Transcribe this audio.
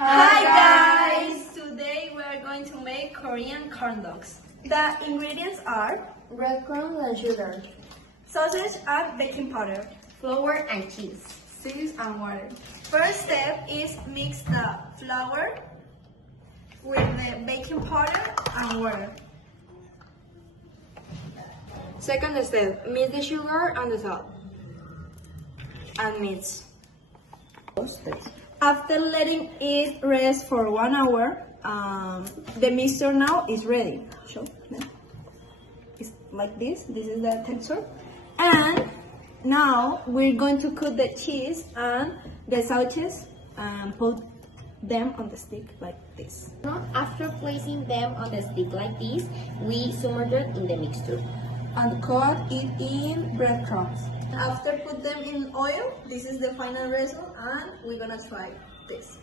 Hi guys! Today we are going to make Korean corn dogs. The ingredients are breadcrumbs and sugar, sausage and baking powder, flour and cheese. seeds and water. First step is mix the flour with the baking powder and water. Second step, mix the sugar and the salt. And mix. After letting it rest for 1 hour, the mixture now is ready. So it's like this. This is the texture. And now we're going to cut the cheese and the sausages and put them on the stick like this. After placing them on the stick like this, we submerge it in the mixture. And cut it in breadcrumbs. After put them in oil, this is the final result and we're gonna try this.